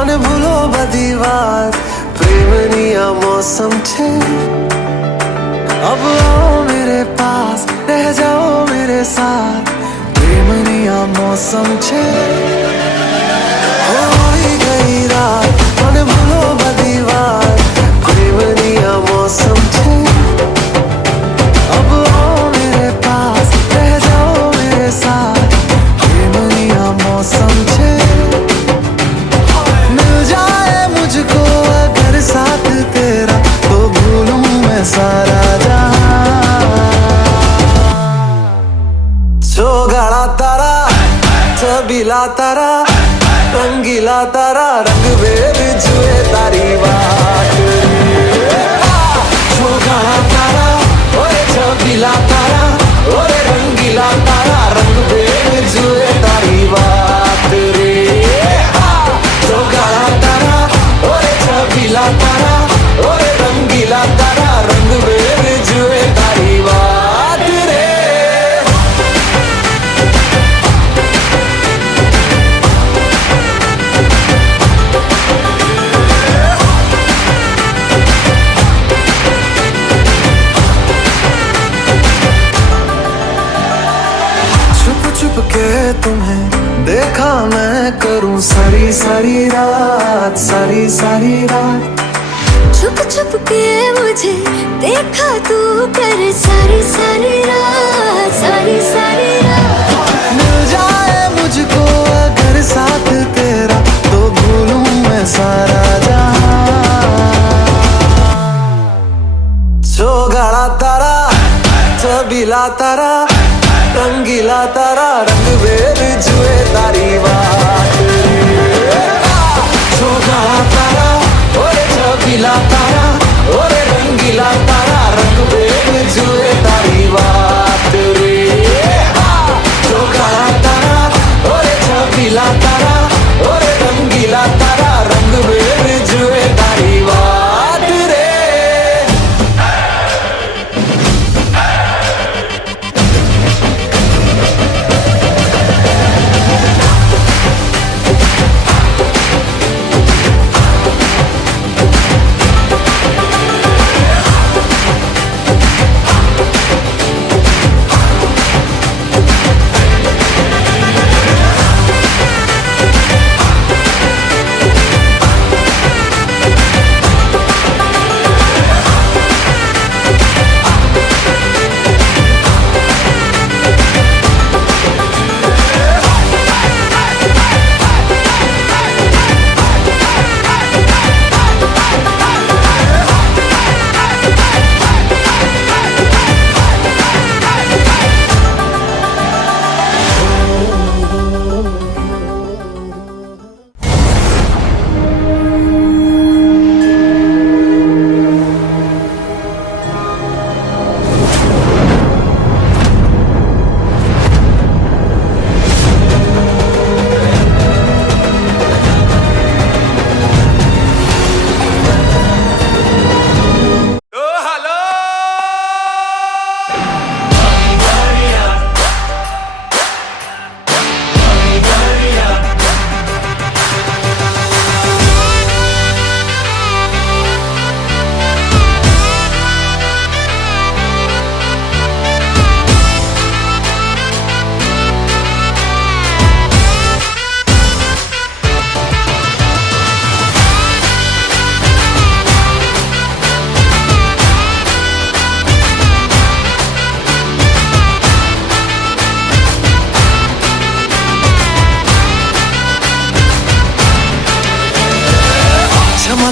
અને ભૂલો બધી વાત પ્રેમની આ मौसम छे अब आओ मेरे पास रह जाओ मेरे साथ प्रेमनी आ मौसम छे होई गई रात અને ભૂલો બધી વાત प्रेमनी आ मौसम छे अब आओ मेरे पास रह जाओ मेरे साथ प्रेमनी आ मौसम छे मुझको अगर साथ तेरा तो भूलूं मैं सारा जहां चौगाड़ा तारा छबीला तारा रंगीला तारा रंग वेद जुए तारी बात चौगाड़ा तारा ओए छबीला तारा ओए रंगीला तारा रंग वेद जुए तारी बात रे चौगाड़ा तारा छबीला तारा ओए रंगीला तारा रंग वेद जुए तारी बात रे छुप छुप के तुम्हें देखा मैं करूं सारी सारी रात सारी सारी रात छुप छुप के मुझे देखा तू कर सारी सारी रात मिल जाए मुझको अगर साथ तेरा तो भूलूं मैं सारा जहां चौगाड़ा तारा छबीला तारा रंगीला तारा रंग वेद जुए तारी बात चौगाड़ा तारा ओए छबीला तारा ओए रंगीला तारा रंग वेद जुए तारी बात रे चौगाड़ा तारा ओए छबीला तारा ओए रंगीला तारा रंग वेद जुए तारी बात रे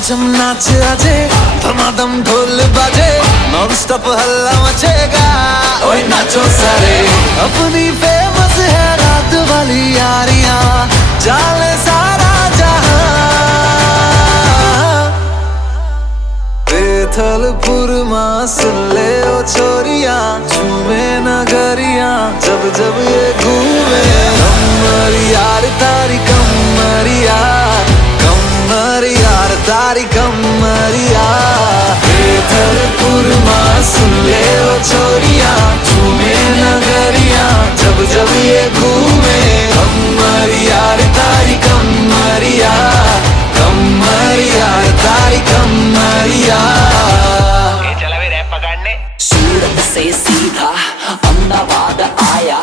छम नाच आजे, धमाधम ढोल बाजे, नॉन स्टॉप हल्ला मचेगा। ओए नाचो सारे, अपनी फेमस है रात वाली यारियां, जाले सारा जहां। बेथलपुर मां सुन ले ओ छोरियां, झूमे नगरियां जब जब ये घूमे। कमर यार तारी कमरिया, कमर यार तारी कमरिया। बेथलपुर मां सुन ले ओ छोरियां, झूमे नगरियां जब जब ये घूमे। कमर यार तारी कमरिया, कमर यार तारी कमरिया। सूरत से सीधा अहमदाबाद आया,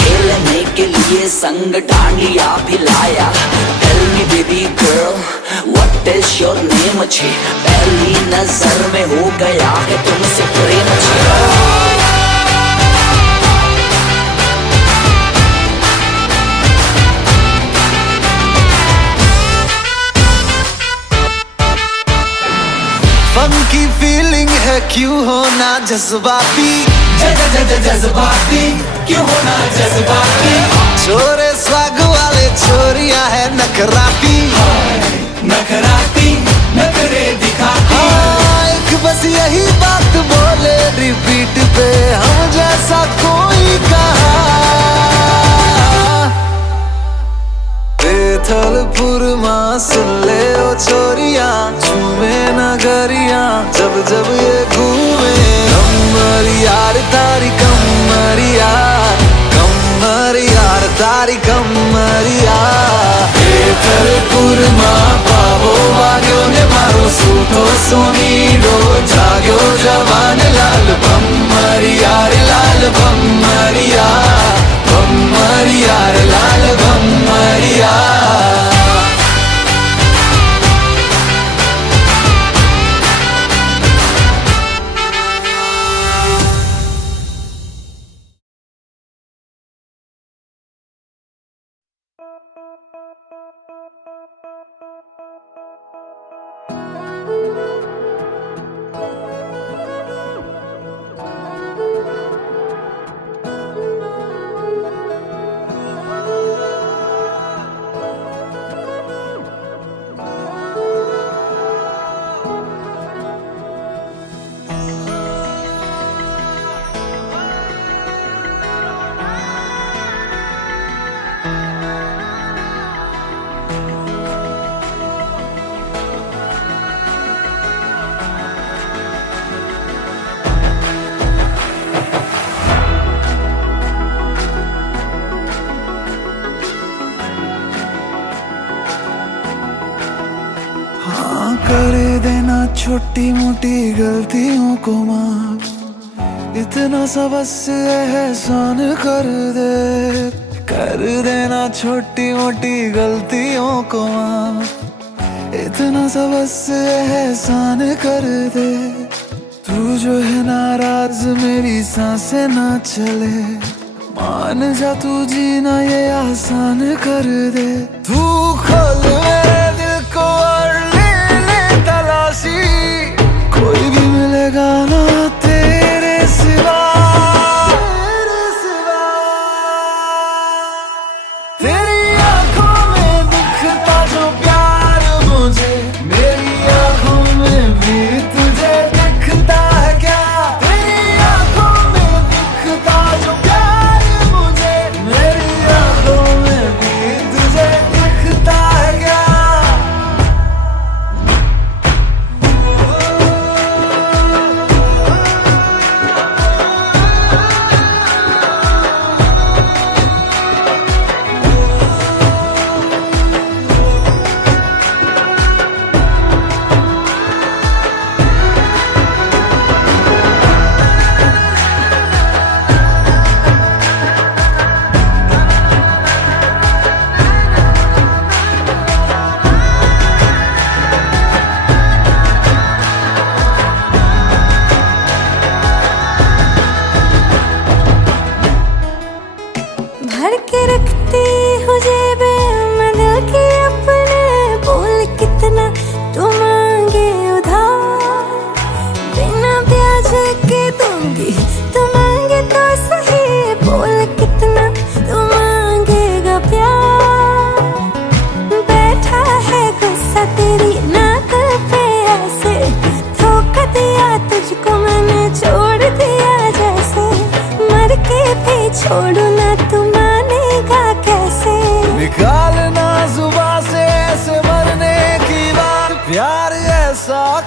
खेलने के लिए संग डांडिया भी लाया। Tell me baby girl, what is your name? मुझे पहली नजर में हो गया है तुमसे प्रेम। फंकी फीलिंग है क्यों होना जज्बाती, जज्बाती क्यों होना जज्बाती। छोरे स्वाग वाले छोरिया है नखराती, नखराती नखरे दिखाती। हाँ एक बस यही बात बोले रिपीट पे, हम जैसा कोई कहा। बेथलपुर मां सुन ले ओ छोरियां, झूमे नगरियां जब जब ये घूमे। कमर यार तारी कमरिया, कमर यार तारी कमरिया। बेथलपुर मां पावो वाग्यो ने मारो सूतो सोनीडो, जाग्यो जवान लाल भम्मरिया रे लाल भम्मरिया, भम्मरिया रे लाल भम्मरिया। कर देना छोटी मोटी गलतियों को माफ, इतना सा बस एहसान कर दे। कर देना छोटी मोटी गलतियों को माफ, इतना सा बस एहसान कर दे। तू जो है नाराज मेरी सांसें ना चले, मान जा तू जीना ये आसान कर दे। तू खोल मेरे दिल को और कोई भी मिलेगा ना तेरे सिवा, तेरी आंखों में दिखता जो प्यार मुझे, मेरी आंखों में भी तुझे दिखता है क्या। तेरी आंखों में दिखता जो प्यार मुझे, मेरी आंखों में भी तुझे दिखता है क्या।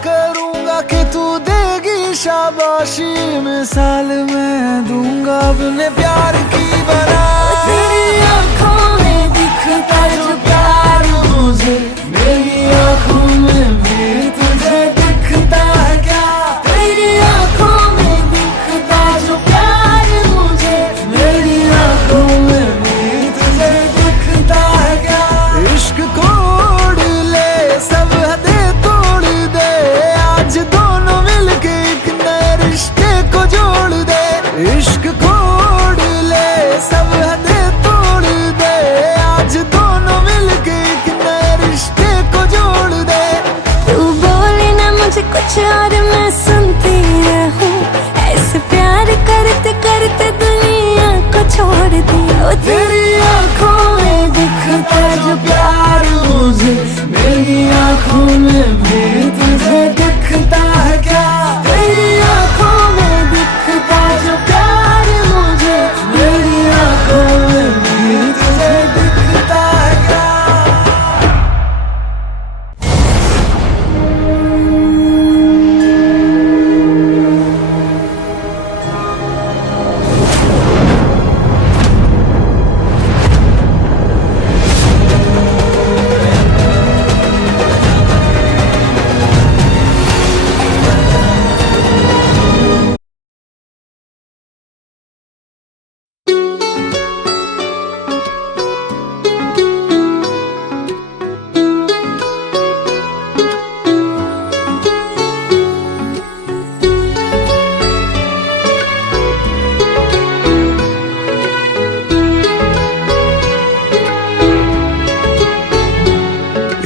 करूंगा कि तू देगी शाबाशी, मिसाल मैं दूंगा अपने प्यार की बना। तेरी आंखों में दिखता जो प्यार मुझे, मेरी आंखों में भी तुझे दिखता है क्या? तेरी आंखों में दिखता जो प्यार मुझे, मेरी आंखों में भी तुझे दिखता है क्या? इश्क को उड़ ले, सब हदें तोड़ दे, आज दोनों मिलके एक नए रिश्ते को जोड़ दे। इश्क को उड़ ले, सब हदें तोड़ दे, आज दोनों मिलके एक नए रिश्ते को जोड़ दे। तू बोले ना मुझे कुछ और मैं सुनती रहूं, ऐसे प्यार करते करते दुनिया को छोड़ दिया। ओ तेरी आंखों में दिखता जो प्यार मुझे, मेरी आंखों में भी तुझे दिखता है क्या? तेरी आंखों में दिखता जो प्यार मुझे, मेरी आंखों में भी तुझे दिखता है क्या?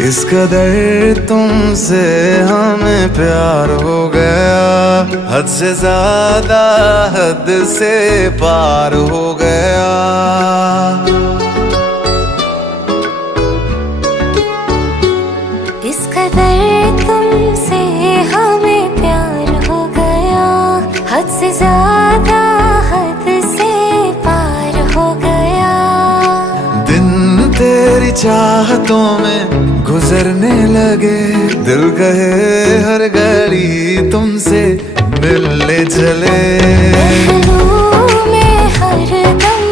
इस कदर तुमसे हमें प्यार हो गया, हद से ज्यादा हद से पार हो गया। इस कदर तुमसे हमें प्यार हो गया, हद से ज्यादा हद से पार हो गया। दिन तेरी चाहतों में गुजरने लगे, दिल कहे हर घड़ी तुमसे मिलने चले। पहलू में हरदम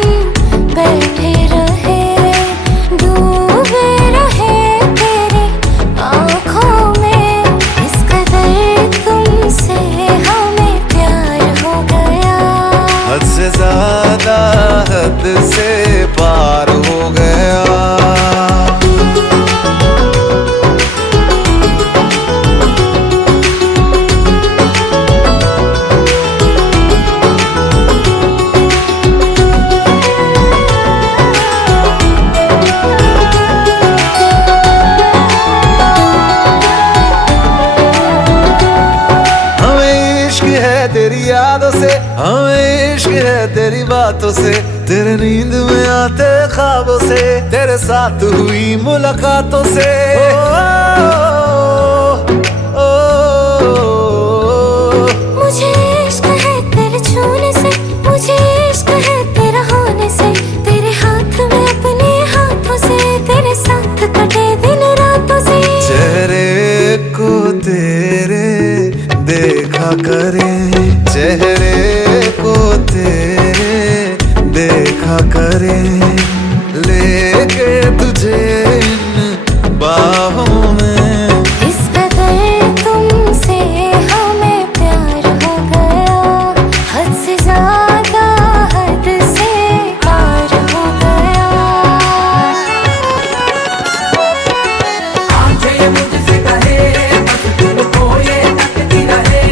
बैठे रहे, डूबे रहे तेरी आँखों में। इस कदर तुमसे हमें प्यार हो गया, हद से ज्यादा हद से पार हो गया। तेरी यादों से हमें इश्क है, तेरी बातों से, तेरे नींद में आते ख्वाबों से, तेरे साथ हुई मुलाकातों से। मुझे इश्क है तेरे छूने से, मुझे इश्क है तेरा होने से, तेरे हाथ में अपने हाथों से, तेरे साथ कटे दिन रातों से। चेहरे को तेरे देखा करें, चेहरे को तेरे देखा करें, लेके तुझे इन बाहों में। इस कदर तुमसे हमें प्यार हो गया, हद से ज्यादा हद से पार हो गया। आंखें मुझसे कहे बस तुमको ये तकती रहे,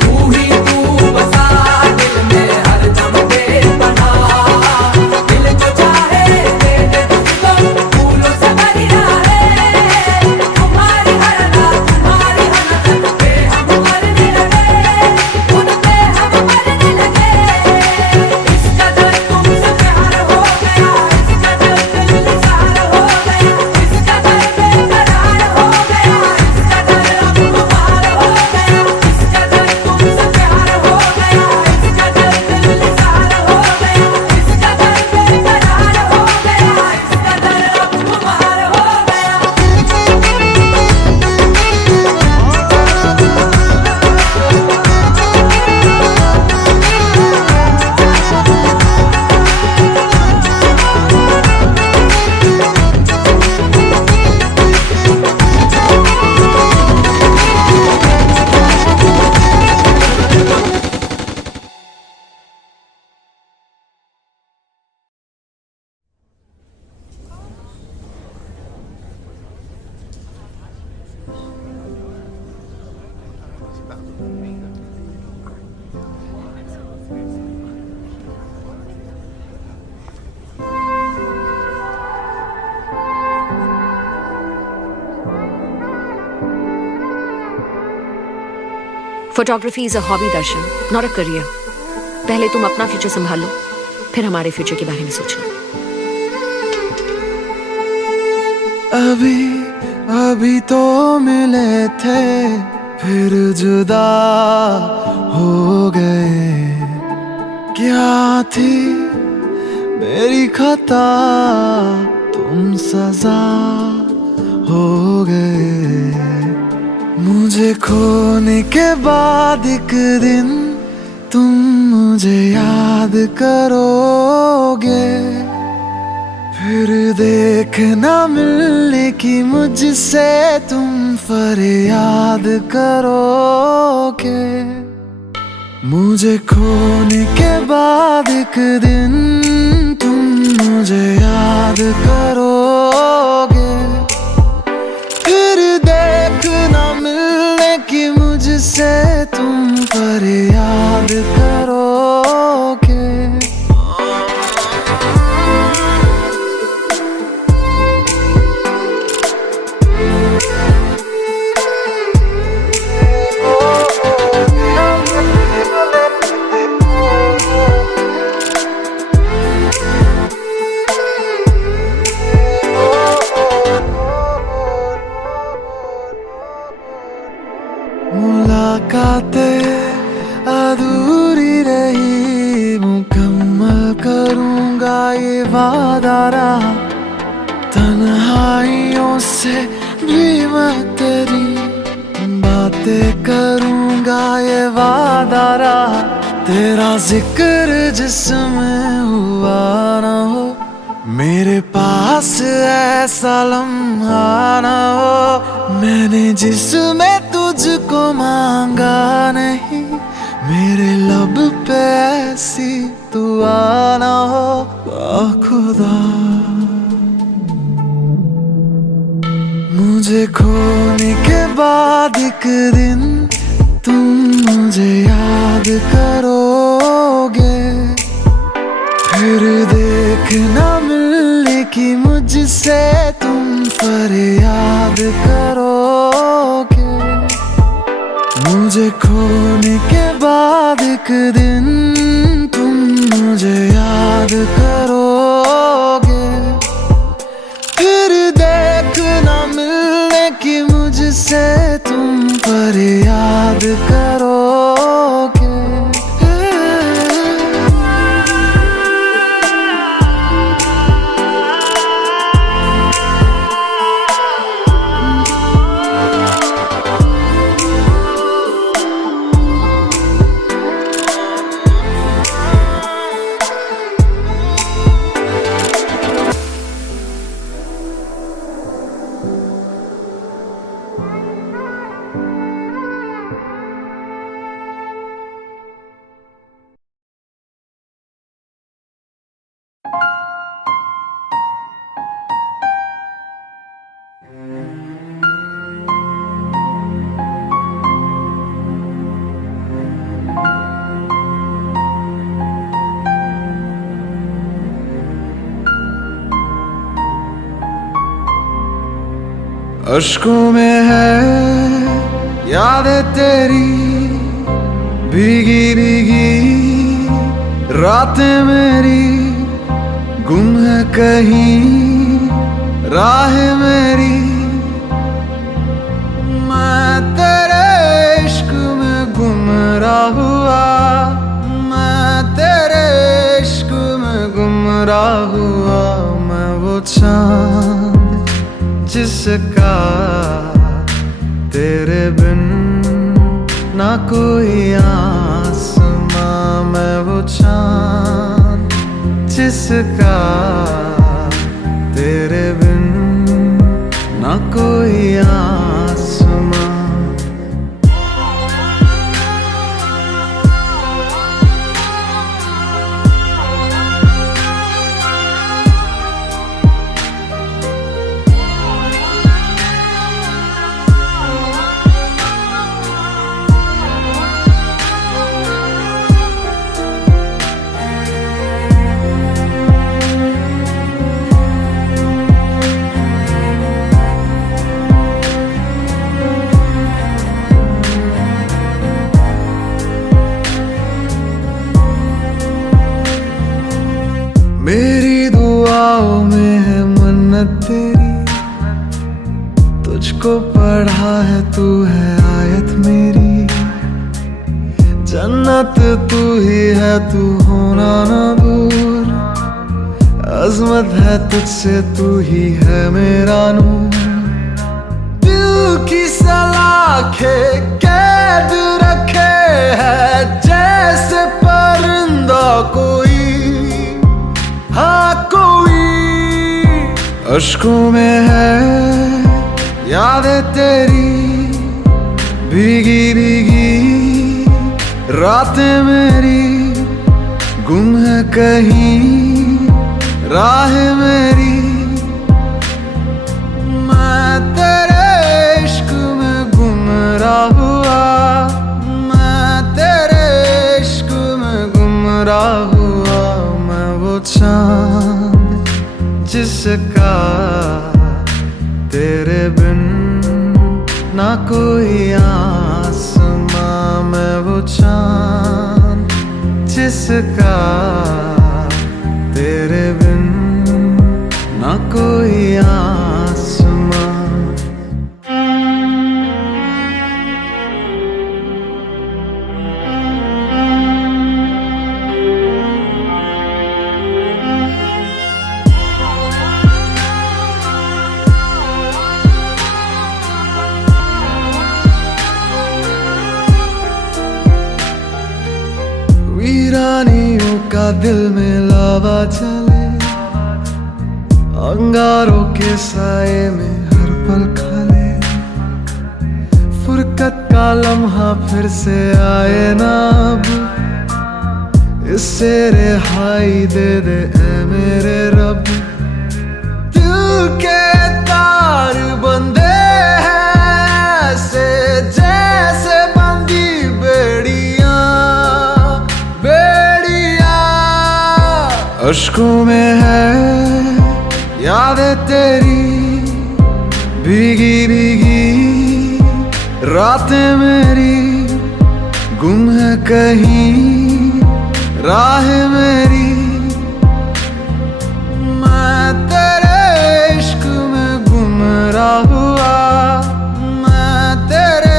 तू ही तू बसा दिल में हर दम बेपनाह, दिल जो चाहे दे दे तुझको। Photography is a hobby Darshan, not a career. पहले तुम अपना फ्यूचर संभालो, फिर हमारे फ्यूचर के बारे में सोचना। अभी अभी तो मिले थे, फिर जुदा हो गए। क्या थी मेरी खता, तुम सजा हो गए। मुझे खोने के बाद एक दिन तुम मुझे याद करोगे, फिर देखना मिलने की मुझसे तुम फरियाद करोगे। मुझे खोने के बाद एक दिन तुम मुझे याद करोगे, फिर देखना मिलने की मुझसे तुम फरियाद करोगे। मुलाकातें अधूरी रही, मुकम्मल करूंगा ये वादा रहा। तन्हाइयों से भी मैं तेरी बातें करूंगा ये वादा रहा। तेरा जिक्र जिसमें हुआ ना हो, मेरे पास ऐसा लम्हा ना हो। मैंने जिसमें तुझको मांगा नहीं, मेरे लब पे ऐसी दुआ ना हो। खुदा मुझे खोने के बाद एक दिन तुम मुझे याद करोगे, फिर देखना मिलने की मुझसे तुम फरियाद करोगे। मुझे खोने के बाद एक दिन तुम मुझे याद करोगे, फिर देखना मिलने की मुझसे तुम फरियाद करोगे। अश्कों में है यादें तेरी, भीगी भीगी रातें मेरी। गुम है कहीं राह मेरी, मैं तेरे इश्क में गुमराह हुआ। मैं तेरे इश्क में गुमराह हुआ। मैं वो चाँद जिसका तेरे बिन ना कोई आसमां। मैं वो चाँद जिसका तेरे बिन ना कोई आसमां। को पढ़ा है तू है आयत मेरी, जन्नत तू ही है तू होना ना दूर, अजमत है तुझसे तू ही है मेरा नूर। दिल की सलाखें कैद रखे है जैसे परिंदा कोई, हाँ कोई। अश्कों में है यादें तेरी, भीगी भीगी रातें मेरी, गुम है कहीं राह मेरी। मैं तेरे इश्क में गुमराह हुआ, मैं तेरे इश्क में गुमराह हुआ। मैं वो चांद जिसका तेरे बिन ना कोई आसमां, मैं वो चांद जिसका तेरे बिन ना कोई आसमां। वीरानियों का दिल में लावा चले, अंगारों के साए में हर पल खले। फुरकत का लम्हा फिर से आए ना अब, इससे रिहाई दे दे ऐ मेरे रब। दिल के तार बंधे हैं ऐसे जैसे बंधी बेड़ियां, अश्कों में है यादें तेरी, भीगी भीगी रातें मेरी, गुम है कहीं राह मेरी। मैं तेरे इश्क में गुमराह हुआ, मैं तेरे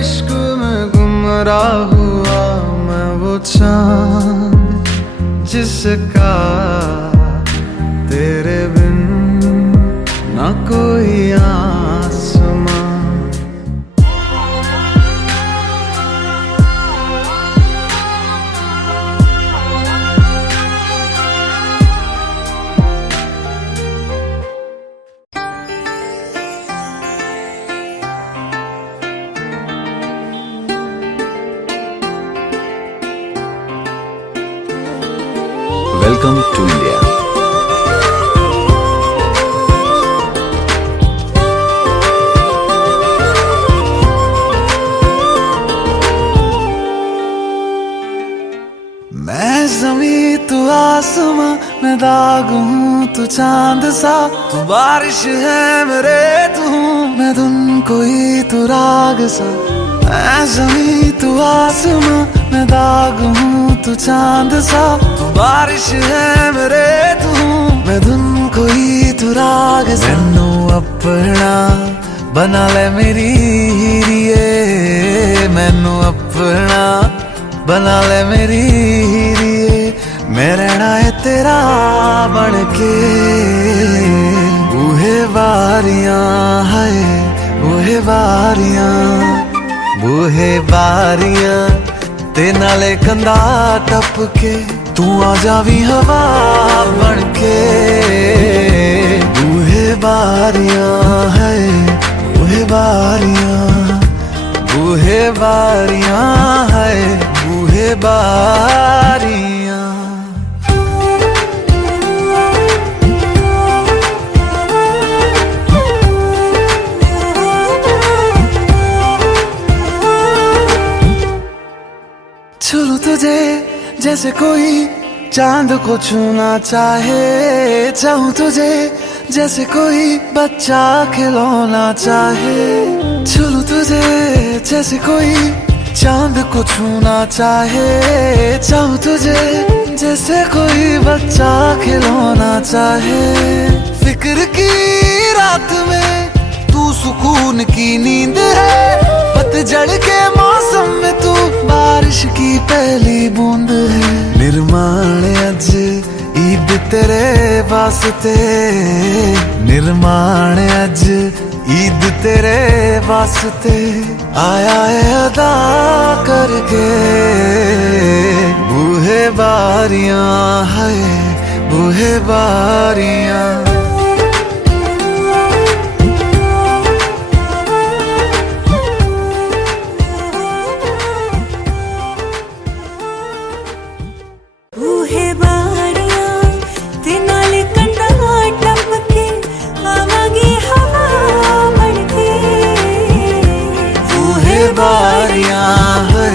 इश्क में गुमराह हुआ। मैं वो चांद जिसका तेरे बिन ना कोई आसमां। Welcome to India. मैं ज़मीं तू आसमां, मैं दाग हूँ तू चांद सा। तू बारिश है मेरे तू हूँ मैं धुन कोई तू राग सा। मैं ज़मीं तू आसमां, मैं दाग हूँ तू चांद सा। तू बारिश है मेरे तू हूँ मैं धुन कोई तू राग सा। मैनू अपना बना ले मेरी हीरिए, मैनू अपना बना ले मेरी हीरिए। मैं रहना है तेरा बन के, बूहे बारियां है बूहे बारियां, बूहे बारियां ते नाले कंधा टप के। तू आ जावी हवा बन के, बूहे बारियां है बूहे बारियां, बूहे बारियां है बूहे बारियां। छू तुझे जैसे कोई चांद को छूना चाहे, चाहूं तुझे जैसे कोई बच्चा खिलौना चाहे। छू तुझे जैसे कोई चांद को छूना चाहे, चाहूं तुझे जैसे कोई बच्चा खिलौना चाहे। फिक्र की रात में तू सुकून की नींद है। पतझड़ के मौसम में तू बारिश की पहली बूंद है। निर्माण अज ईद तेरे वास्ते, निर्माण अज ईद तेरे वास्ते। आया है अदा करके बूहे बारियां है, बूहे बारियां। बूहे बारियां ते नाल कंधा टपके आवागी हवा बढ़के। बूहे बारियां है,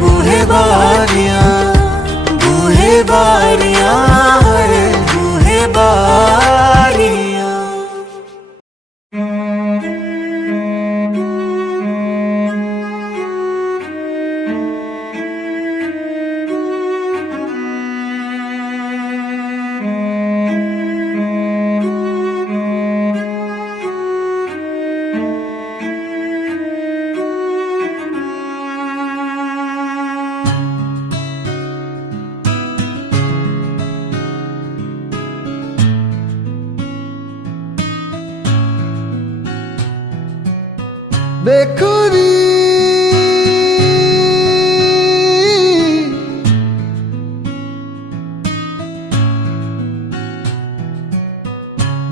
बूहे बारियां, बूहे बारियां है, बूहे बारियां। बेखुदी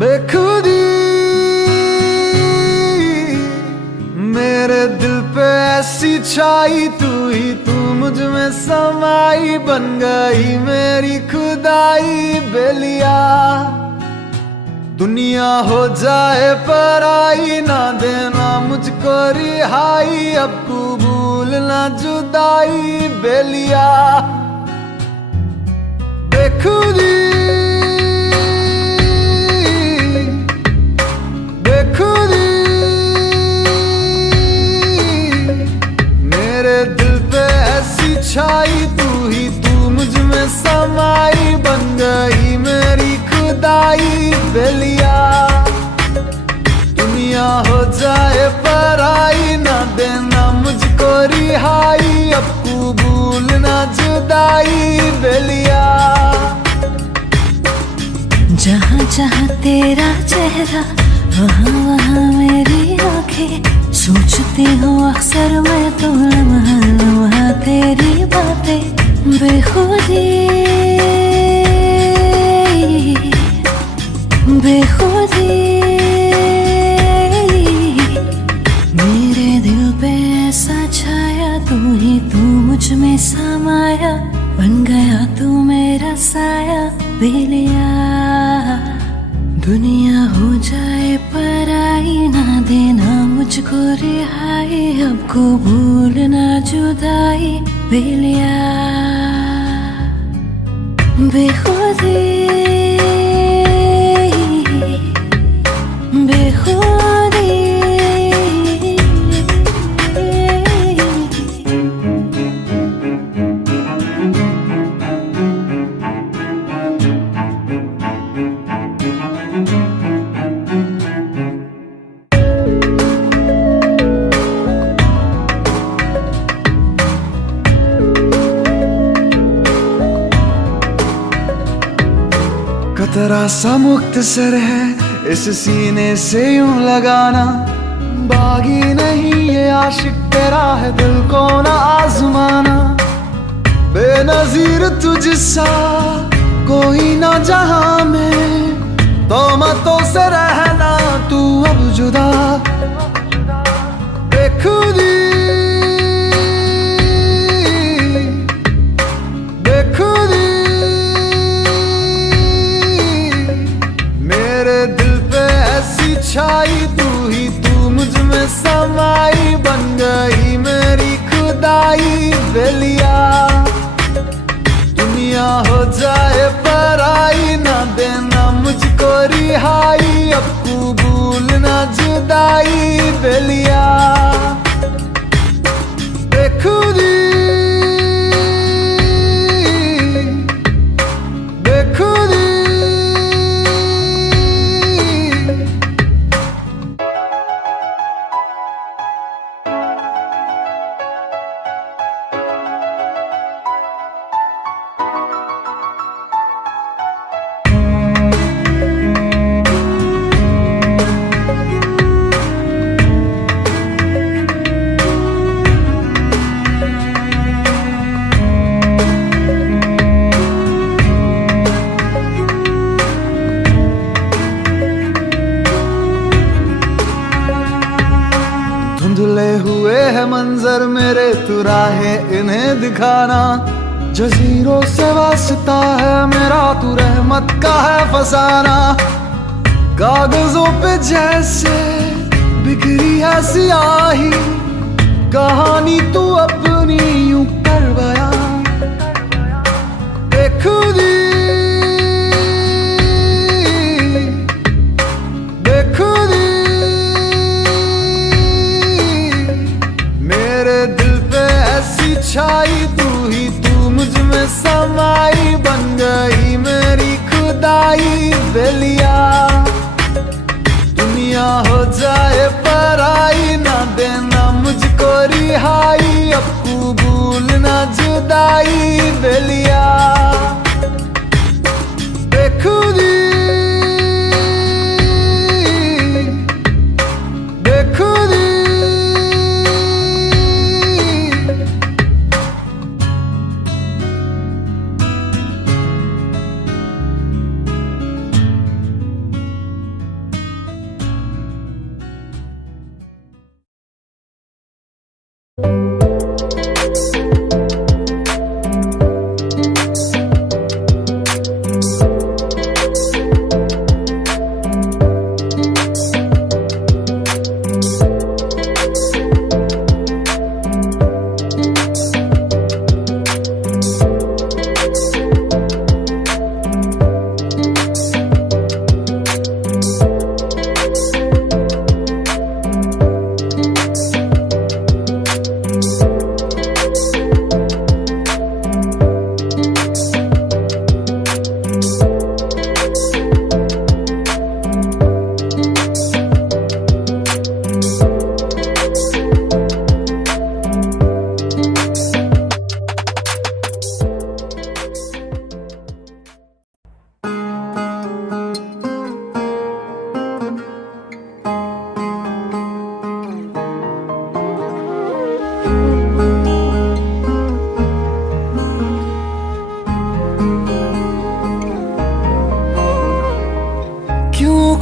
बेखुदी मेरे दिल पे ऐसी छाई, तू ही तू मुझ में समाई। बन गई मेरी खुदाई बेलिया, दुनिया हो जाए पराई, ना देना मुझको रिहाई। अब कबूल ना जुदाई बेलिया। बेखुदी बेखुदी मेरे दिल पे ऐसी छाई, तू ही तू मुझ में समाई। बन गई मेरी खुदाई बेलिया, दुनिया हो जाए पराई, ना देना मुझको रिहाई। अब कबूल ना जुदाई बेलिया। जहाँ जहाँ तेरा चेहरा, वहाँ वहाँ मेरी आंखें। सोचती हूँ अक्सर मैं तो लम्हा लम्हा तेरी बातें। बेखुदी बेखुदी मेरे दिल पे ऐसा छाया, तू ही तू मुझ में समाया। बन गया तू मेरा साया बेलिया, दुनिया हो जाए पराई, ना देना मुझको रिहाई। अब कबूल ना जुदाई बेलिया। बेखुदी बेखुदी कतरा सा मुख्तसर है इस सीने से यूं लगाना। बागी नहीं ये आशिक तेरा है, दिल को ना आजमाना। बेनजीर तुझसा कोई ना जहां में, तोहमतों से रहना तू अब जुदा। बेखुदी बेखुदी मेरे दिल पे ऐसी छाई, तू ही तू मुझ में समाई। बन गई मेरी खुदाई बेलिया, दुनिया हो जाए पराई, ना देना मुझको रिहाई। अब कबूल ना जुदाई बेलिया। बेखुदी बेखुदी तू राहें इन्हें दिखाना। जजीरों से वास्ता है मेरा, तू रहमत का है फसाना। कागजों पे जैसे बिखरी है सियाही, कहानी तू अपनी यूं कर बयां। बेखुदी बेखुदी मेरे दिल पे ऐसी छाई, तू ही तू मुझ में समाई। बन गई मेरी खुदाई बेलिया, दुनिया हो जाए पराई, ना देना मुझको रिहाई। अब कबूल ना जुदाई बेलिया। बेखुदी बेखुदी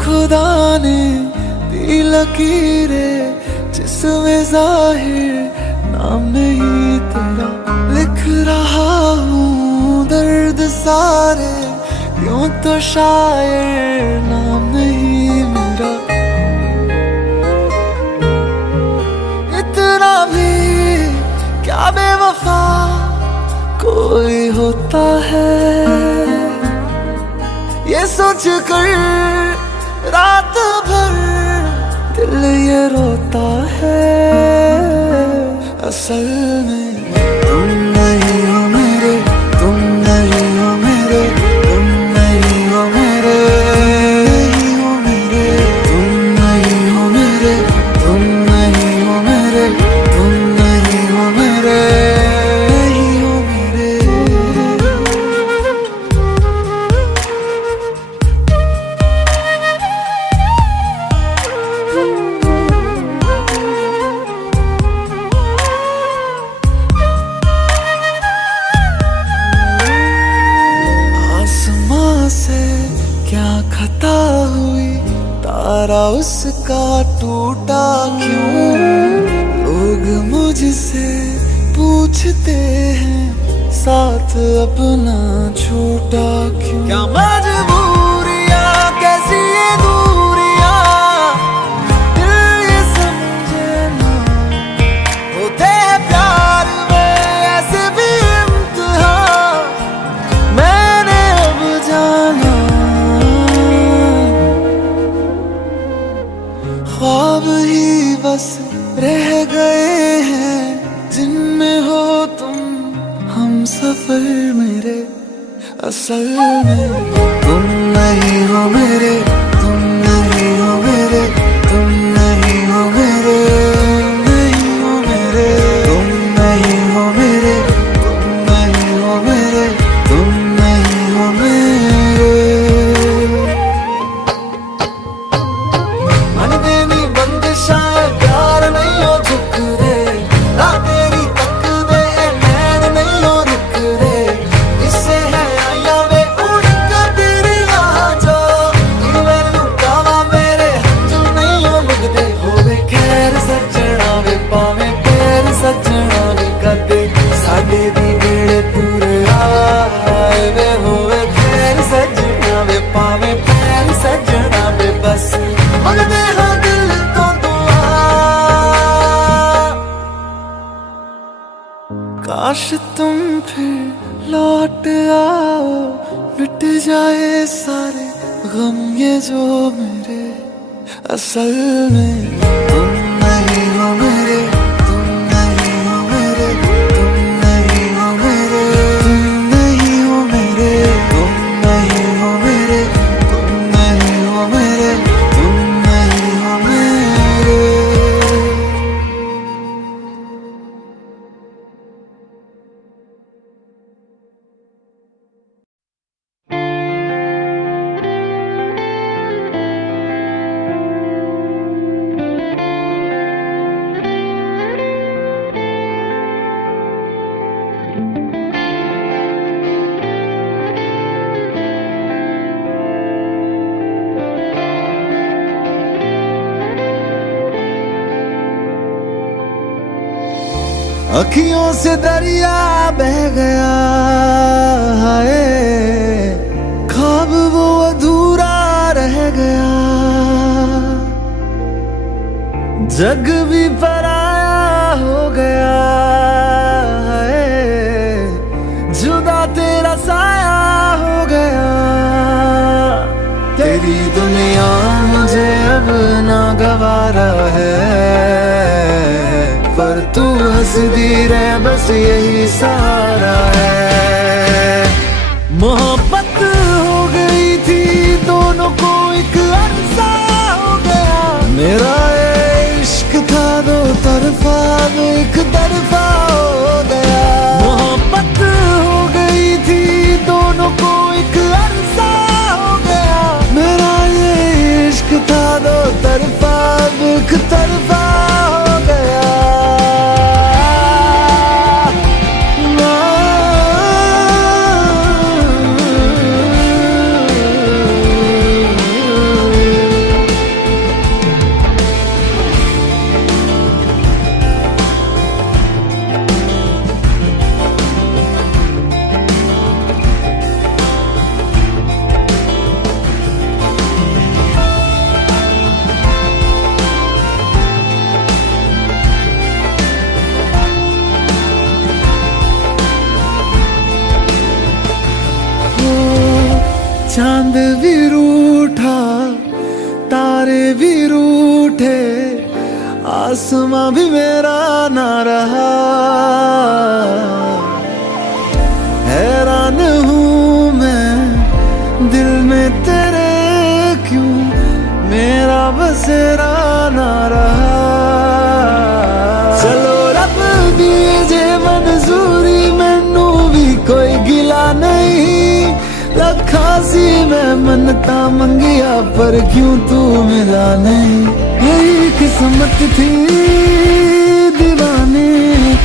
खुदा ने दी लकीरें जिसमें जाहिर नाम नहीं तेरा। लिख रहा हूँ दर्द सारे, यूं तो शायर नाम नहीं मेरा। इतना भी क्या बेवफा कोई होता है, ये सोच कर रात भर दिल ये रोता है। असल में तुम नहीं हो मेरे, तुम नहीं हो मेरे, तुम नहीं हो मेरे, नहीं हो मेरे। तुम नहीं हो मेरे, तुम नहीं हो मेरे, तुम नहीं हो मेरे, नहीं हो मेरे। खता हुई तारा उसका टूटा क्यों? लोग मुझसे पूछते हैं साथ अपना छूटा क्यों? क्या मजबूरियां कैसी ये दूरियां, दिल ये समझे ना। होते हैं प्यार में ऐसे भी इम्तिहान, मैंने अब जाना। ख्वाब ही बस रह गए हैं जिनमें हो तुम हम सफर मेरे। असल में तुम नहीं हो मेरे, तुम नहीं हो मेरे, तुम नहीं हो मेरे, नहीं हो मेरे। तुम नहीं हो मेरे, तुम नहीं हो मेरे, तुम नहीं हो मेरे। मन देनी बंदिशां प्यार नहीं हो झुक रे, ना तेरी तक दे नैन नहीं हो रुक रे। इससे है आया वे उड़ का तेरी आ जा, काश तुम फिर लौट आओ, मिट जाए सारे गम ये जो मेरे। असल में तुम नहीं हो मेरे, तुम नहीं हो मेरे, तुम नहीं हो मेरे, तुम नहीं हो मेरे, तुम नहीं हो मेरे, तुम नहीं हो मेरे, तुम नहीं हो मेरे। अखियों से दरिया बह गया है, ख्वाब वो अधूरा रह गया। जग भी पराया हो गया है, जुदा तेरा साया हो गया। तेरी दुनिया मुझे अब ना गवारा है, पर तू हंसदी रहे बस यही सहारा है। मोहब्बत हो गई थी दोनों को, एक अरसा हो गया। मेरा ये इश्क था दो तरफा, एक तरफा हो गया। मोहब्बत हो गई थी दोनों को, एक अरसा हो गया। मेरा ये इश्क था दो तरफा, एक तरफा हो गया। चांद भी रूठा, तारे भी रूठे, आसमां भी मेरा ना रहा। हैरान हूँ मैं दिल में तेरे, क्यों मेरा बसेरा ना रहा। चलो रब दीजे मंजूरी, मैनू भी कोई गिला नहीं। रखा सी मैं मनता मंगिया, पर क्यों तू मिला नहीं। यही किस्मत थी दीवाने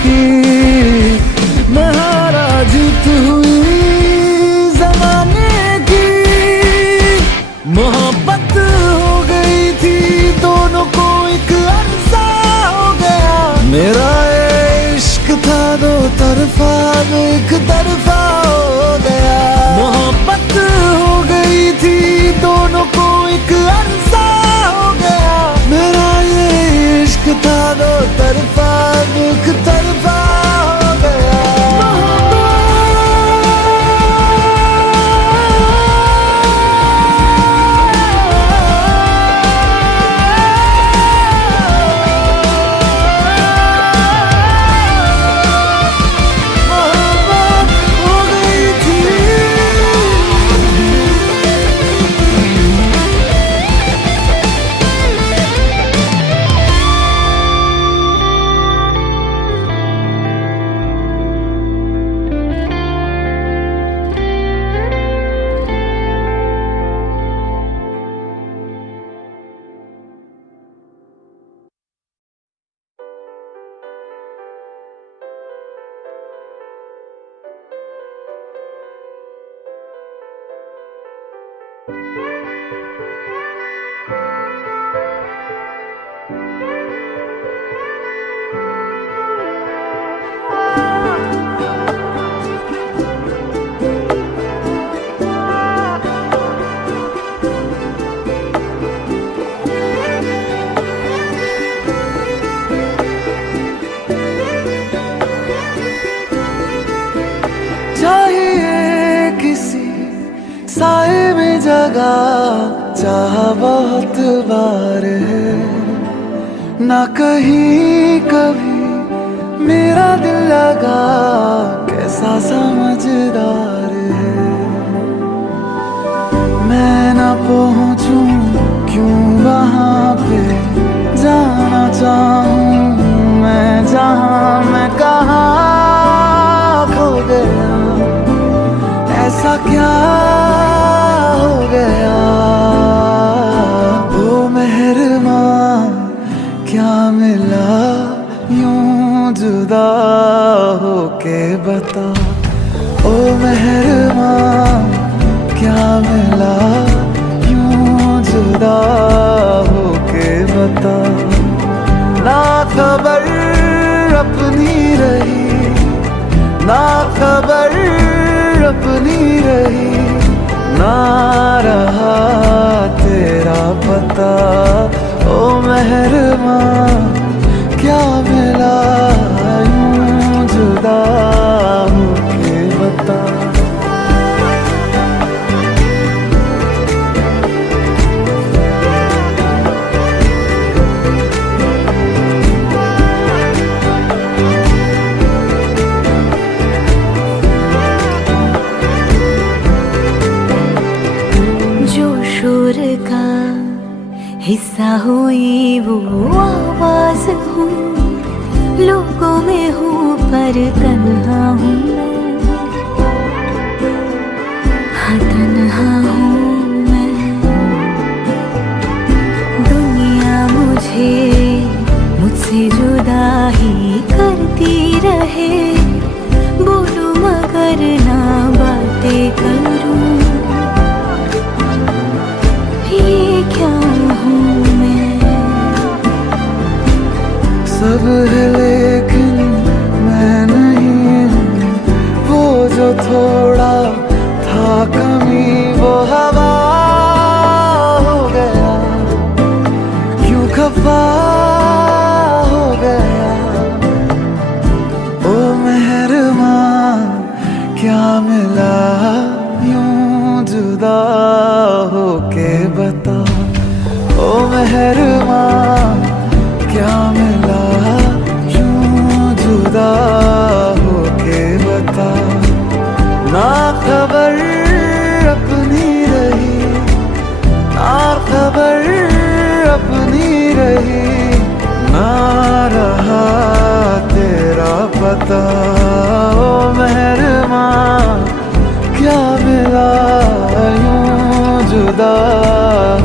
की, मैं हारा जीत हुई जमाने की। मोहब्बत हो गई थी दोनों को, एक अरसा हो गया। मेरा ये इश्क था दो तरफा, एक तरफा हो गया। मोहब्बत हो गई थी दोनों को, एक अरसा हो गया। मेरा ये इश्क था दो तरफा, एक तरफा हो गया। साए में जगह चाह बहुत बार है, ना कहीं कभी मेरा दिल लगा, कैसा समझदार है। मैं ना पहुंचूं क्यों वहां पे, जाना चाहूं मैं जहां, मैं कहाँ खो गया, ऐसा क्या हो गया। ओ मेहरबां क्या मिला यूं जुदा होके बता, ओ मेहरबां क्या मिला यूं जुदा होके बता। ना खबर अपनी रही, ना खबर अपनी रही, ना रहा तेरा पता। ओ मेहरबां क्या मिला यूं जुदा होके बता। शोर का हिस्सा हुई वो आवाज हूँ, लोगों में हूँ पर तन्हा हूँ मैं, हाँ तन्हा हूँ मैं। दुनिया मुझसे जुदा ही करती रहे, बोलूं मगर ना बातें करूं, ये क्या हूँ मैं। सब है लेकिन मैं नहीं हूँ, वो जो थोड़ा था कमी वो हवा हो गया, क्यों खफा हो गया। ओ मेहरबां क्या मिला यूं जुदा होके बता। ओ मेहरबां क्या मिला यूं जुदा होके बता। ना खबर अपनी रही, ना खबर अपनी रही, ना रहा तेरा पता। ओ मेहरबां क्या मिला यूं जुदा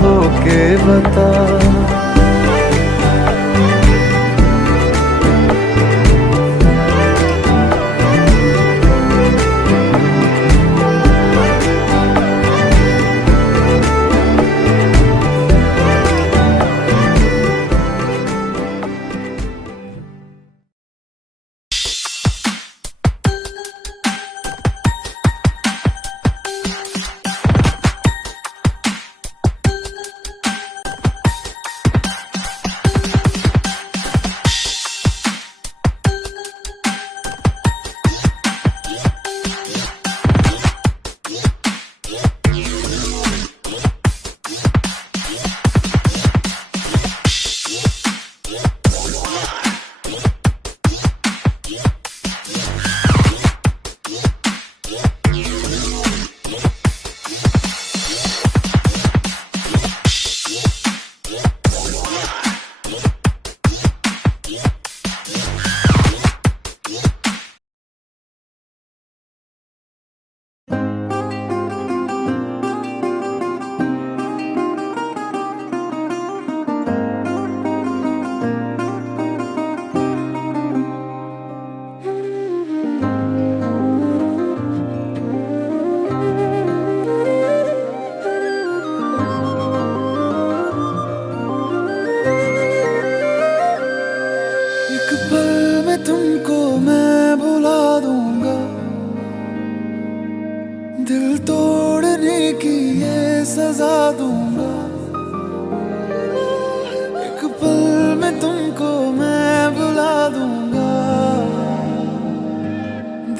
होके बता। दिल तोड़ने की ये सजा दूंगा, एक पल में तुमको मैं बुला दूंगा।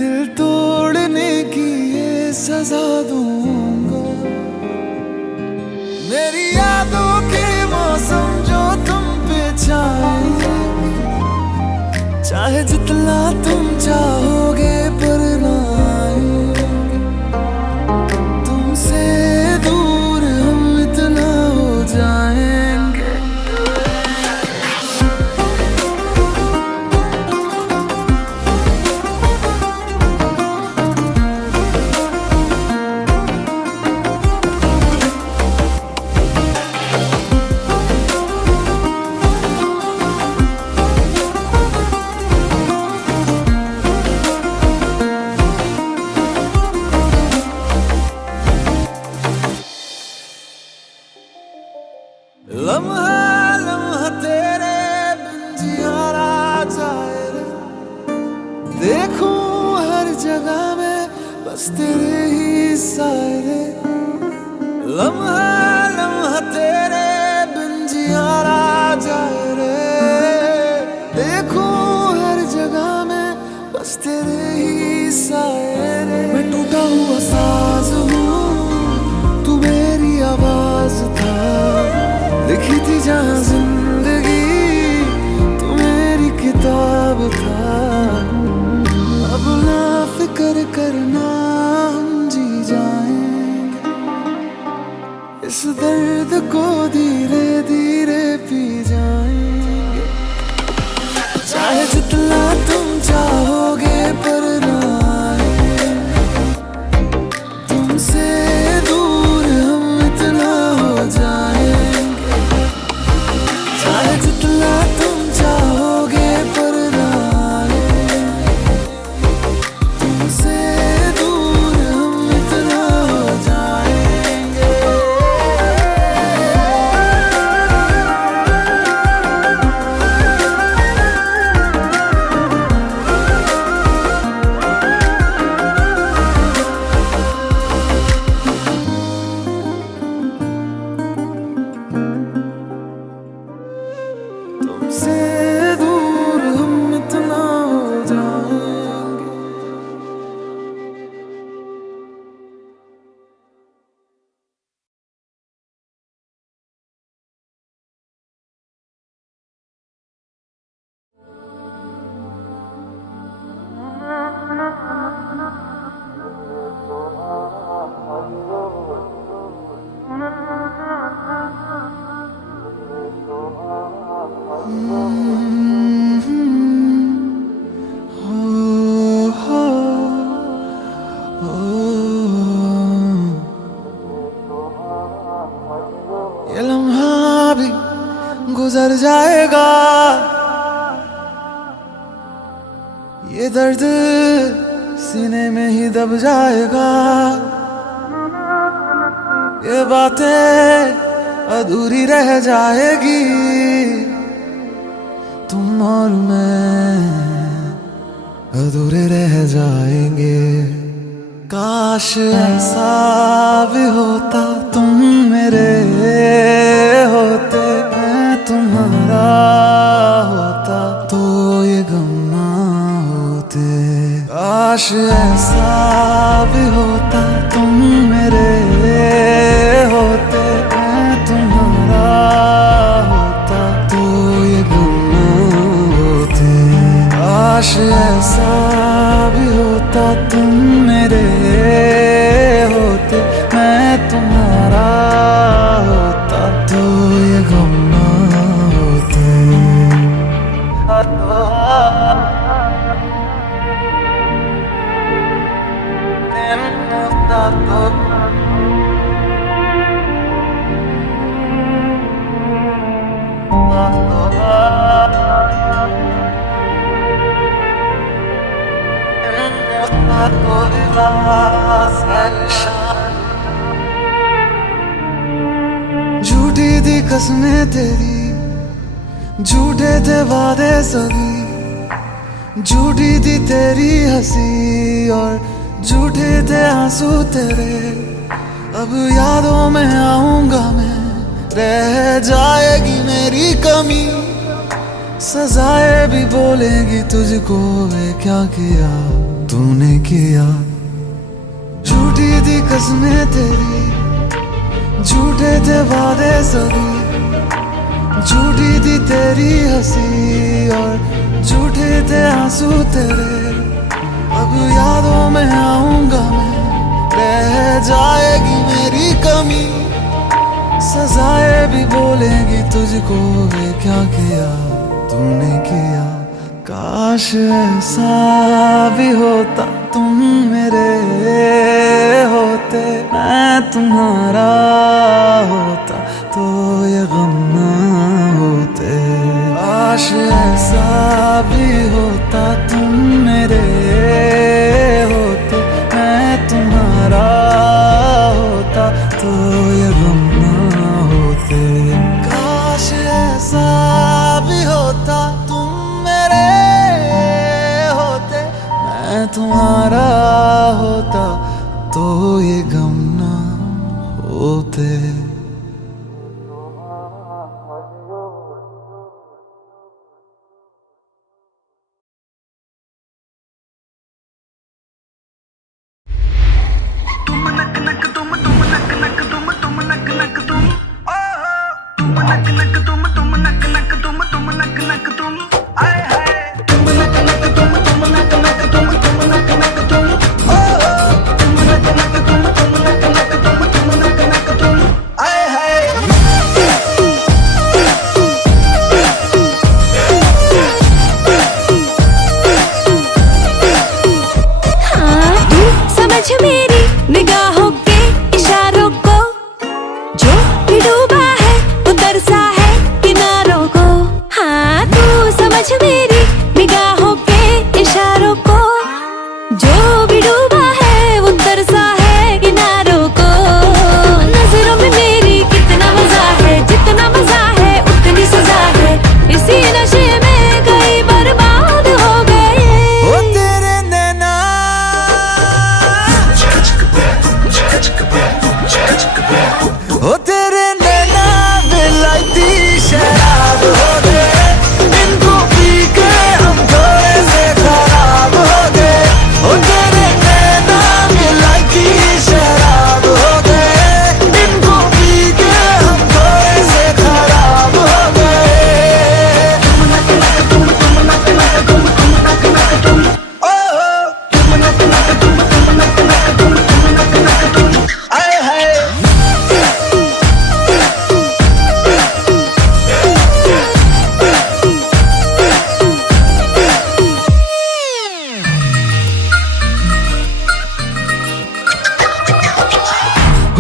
दिल तोड़ने की ये सजा दूंगा। चाहे जितना तुम चाहोगे पर ना आएंगे, तुमसे दूर हम इतना हो जाएंगे। लम्हा लम्हा तेरे बिन जियारा जाए रे, देखूं हर जगह में बस तेरे ही साए रे। लम्हा लम्हा तेरे बिन जियारा जाए रे, देखूं हर जगह में बस तेरे ही साए रे। मैं टूटा हुआ साज हूँ, तू मेरी आवाज था, लिखी थी जहाँ जिंदगी तू मेरी किताब था। अब ना फिक्र करना हम जी जाएंगे, इस दर्द को धीरे धीरे पी जाएंगे। चाहे जितना तुम चाहोगे पर ना आएंगे, तुमसे दूर हम इतना हो जाएंगे। चाहे जितना तुम चाहोगे पर ना आएंगे, तुमसे दूर हम इतना हो जाएंगे। तुमसे दूर हम इतना हो जाएंगे। ये लम्हा भी गुजर जाएगा, ये दर्द सीने में ही दब जाएगा। ये बातें अधूरी रह जाएगी, तुम और मैं अधूरे रह जाएंगे। काश ऐसा भी होता तुम मेरे होते, मैं तुम्हारा होता तो ये गम ना होते। काश ऐसा भी होता तुम मेरे होते, मैं तुम्हारा होता तो ये गम ना होते। काश ऐसा भी होता तुम मेरे होते, मैं तुम्हारा होता तो ये गम ना होते। झूठी थी कसमें तेरी, झूठे थे वादे सभी, झूठी थी तेरी हंसी और झूठे थे आंसू तेरे। अब यादों में आऊंगा मैं, रह जाएगी मेरी कमी, सजाएं भी बोलेगी तुझको, वे क्या किया तूने किया। झूठी थी कसमें तेरी, झूठे थे वादे सभी, झूठी थी तेरी हंसी और झूठे थे आंसू तेरे, अब यादों में आऊंगा मैं, रह जाएगी मेरी कमी, सजाएं भी बोलेंगी तुझको, ये क्या किया तूने किया। काश ऐसा भी होता तुम मेरे होते, मैं तुम्हारा होता तो ये गम ना होते। काश ऐसा भी होता तुम मेरे होते, मैं तुम्हारा होता तो ये गम ना होते। काश ऐसा भी होता तुम मेरे होते, मैं तुम्हारा होता तो ये गम ना होते। मेरी निगाहों के इशारों को, जो भी डूबा है उतर सा है किनारों को। हाँ तू समझ मेरी निगाहों के इशारों को, जो भी डूबा है उतर सा है किनारों को। नजरों में मेरी कितना मजा है, जितना मजा है उतनी सजा है, इसी नशे में कई बर्बाद हो गए। ओ तेरे नैना ओ तेरे नैना विलायती शराब हो गए, इनको पी के हम थोड़े से खराब हो गए। ओ तेरे नैना विलायती शराब हो गए, इनको पी के हम थोड़े से खराब हो गए।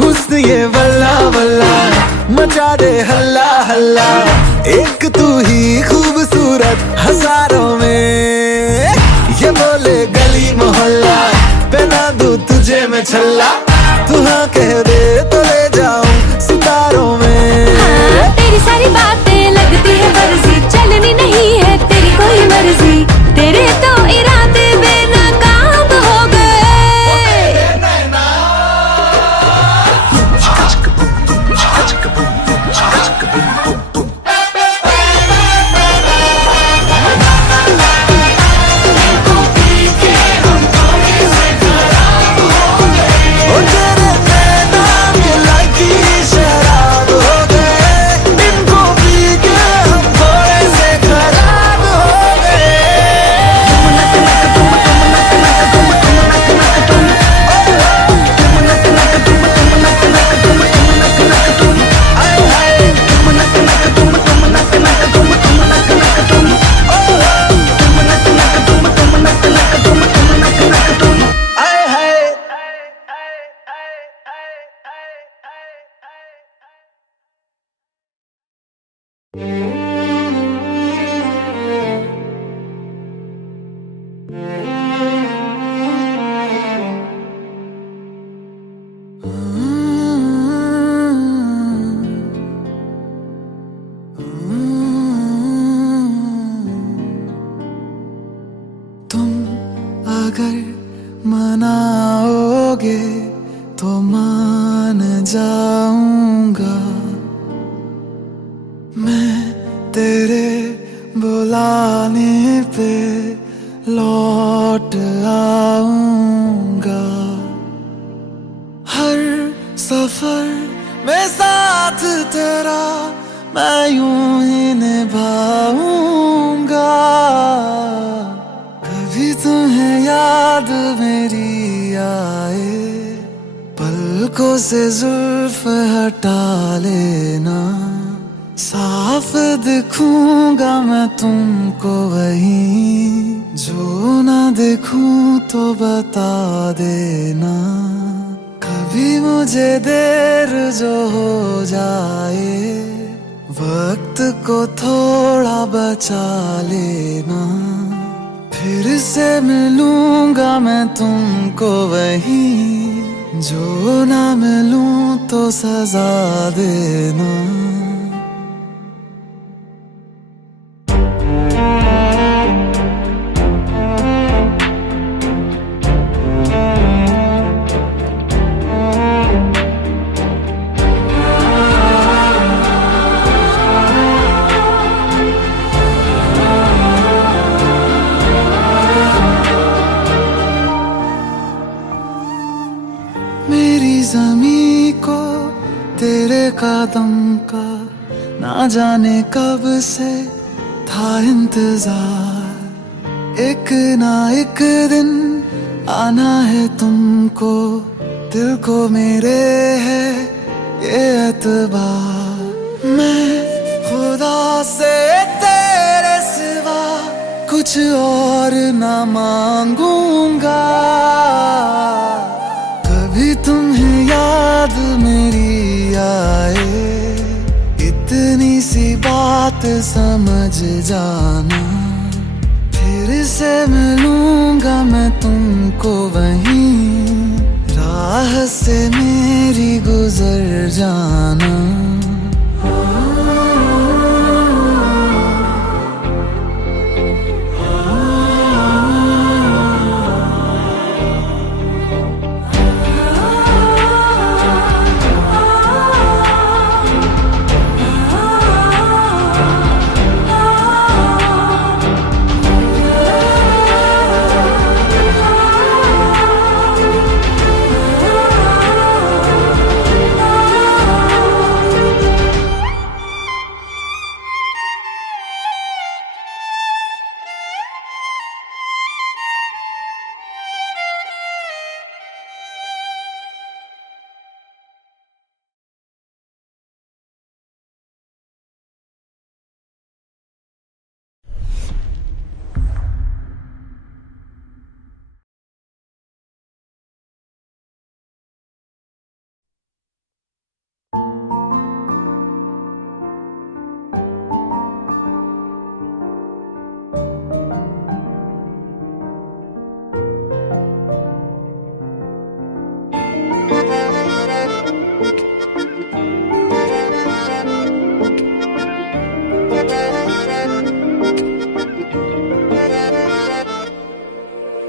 हुस्न ये वल्ला वल्ला मचा दे हल्ला हल्ला, एक तू ही खूबसूरत हजारों में। ये बोले गली मोहल्ला पहना दूं तुझे मैं छल्ला, तू हाँ कह दे तो ले जाऊं सितारों में। हाँ, तेरी सारी बातें लगती है फर्जी, चलनी नहीं है तेरी कोई मर्जी, तेरे तो इरादे बेनकाब हो गए। ओ तेरे नैना विलायती शराब हो गए, इनको पी के हम थोड़े से खराब हो गए। तुम अगर मनाओगे तो मान जाऊंगा, मैं तेरे बुलाने पे लौट आऊंगा। हर सफर में साथ तेरा मैं यूं ही निभाऊंगा। याद मेरी आए, पलकों से जुल्फ हटा लेना, साफ दिखूंगा मैं तुमको वहीं, जो ना देखूं तो बता देना। कभी मुझे देर जो हो जाए, वक्त को थोड़ा बचा लेना, फिर से मिलूंगा मैं तुमको वहीं, जो ना मिलूं तो सजा देना। मेरी ज़मीं को तेरे कदम का ना जाने कब से था इंतजार, एक ना एक दिन आना है तुमको, दिल को मेरे है ये एतबार। मैं खुदा से तेरे सिवा कुछ और ना मांगूंगा, कभी तुम्हें याद मेरी आए, इतनी सी बात समझ जाना, फिर से मिलूंगा मैं तुमको वहीं, राह से मेरी गुजर जाना।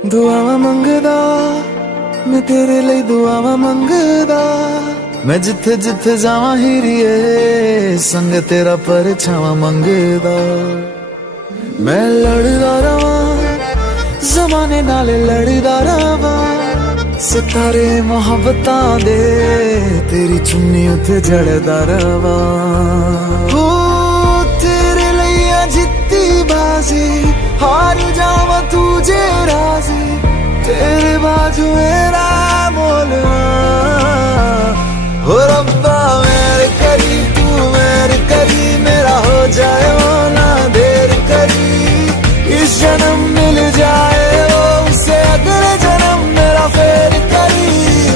दुआवां मंगदा मैं तेरे लिए, दुआवां मंगदा मैं, जिथे जिथे जावां हीरिए संग तेरा परछावां मंगदा। मैं लड़दा रवां जमाने नाल, लड़दा रवां सितारे मोहब्बतां दे, तेरी चुन्नी उते जड़दा रवां। हो तेरे लिए जित्ती बाजी, हार जावां तुझे राजी, तेरे बाजू मेरा बोलना। हो रब्बा मेरे करी, तू मेरे करी, मेरा हो जाए वो ना देर करी, इस जन्म मिल जाए वो उसे अगले जन्म मेरा फेर करी,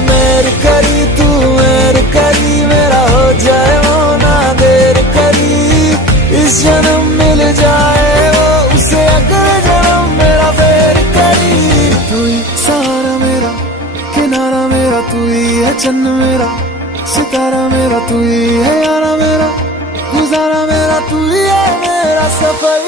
मेरे करी तू मेरे करी, मेरा हो जाए वो ना देर करी, इस जन्म मिल जाए वो उसे अगले जन्म मेरा फेर करी। तू ही सहारा मेरा, किनारा मेरा, तू ही है चन्न मेरा, सितारा मेरा, तू ही है यारा मेरा, गुजारा मेरा, तू ही है मेरा सफर।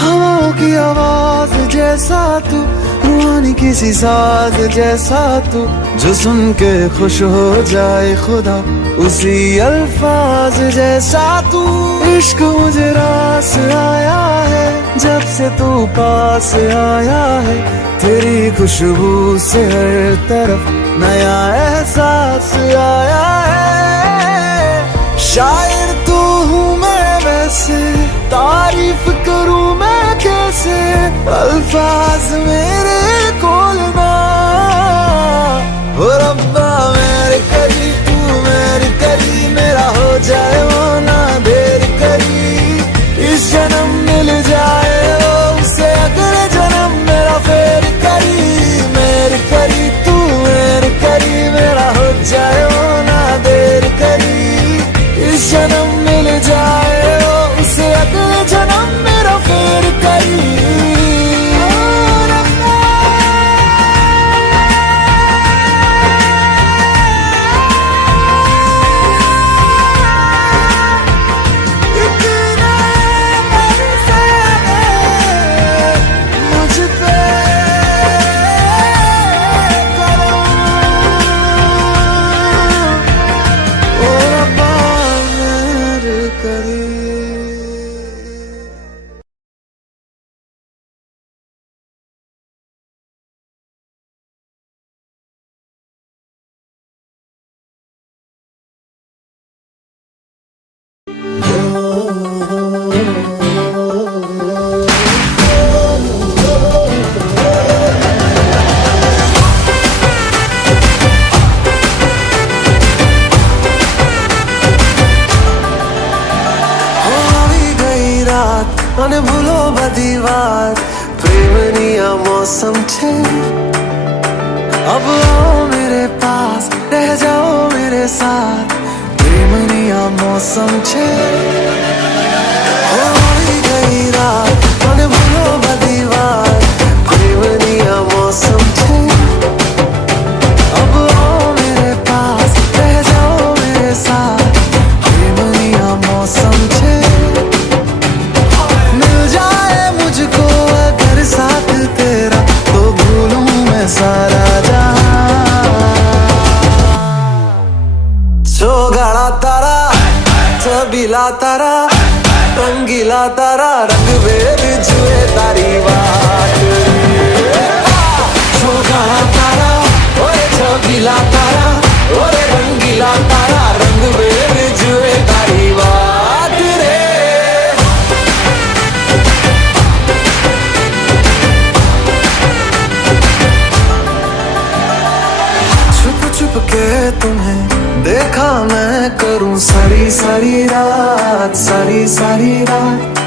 हवाओं की आवाज जैसा तू, रूहानी किसी साज जैसा तू, जो सुन के खुश हो जाए खुदा उसी अल्फाज जैसा तू। इश्क मुझे रास आया है जब से तू पास आया है, तेरी खुशबू से हर तरफ नया एहसास आया है। शायर तू हूँ मैं वैसे, तारीफ करूँ मैं कैसे, अल्फाज मेरे कोल ना हो। रब्बा मेरे करी तू मेरे करी, मेरा हो जाए वो ना देर करी। इस जन्म मिल जाए वो उसे अगले जन्म मेरा फेर करी। मेरे करी तू मेरे करी, मेरा हो जाए वो ना देर करी। इस जन्म मिल जाए वो उसे अगले जन्म मेरा फेर करी। અને ભૂલો બધી વાત પ્રેમની આ મૌસમ છે। अब आओ मेरे पास रह जाओ मेरे साथ, प्रेमनी आ मौसम छे। होई गई रात અને ભૂલો બધી વાત પ્રેમની આ मौसम छे। अब आओ मेरे पास रह जाओ मेरे साथ, प्रेमनी आ मौसम छे। मुझको अगर साथ तेरा तो भूलूं मैं सारा जहां। चौगाड़ा तारा छबीला तारा रंगीला तारा, रंग वेद जुए तारी बात। चौगाड़ा तारा ओए छबीला तारा ओरे रंगीला तारा, रंग वेद जुए तारी बात रे। छुप के तुम्हें देखा मैं करूं सारी सारी रात, सारी सारी रात।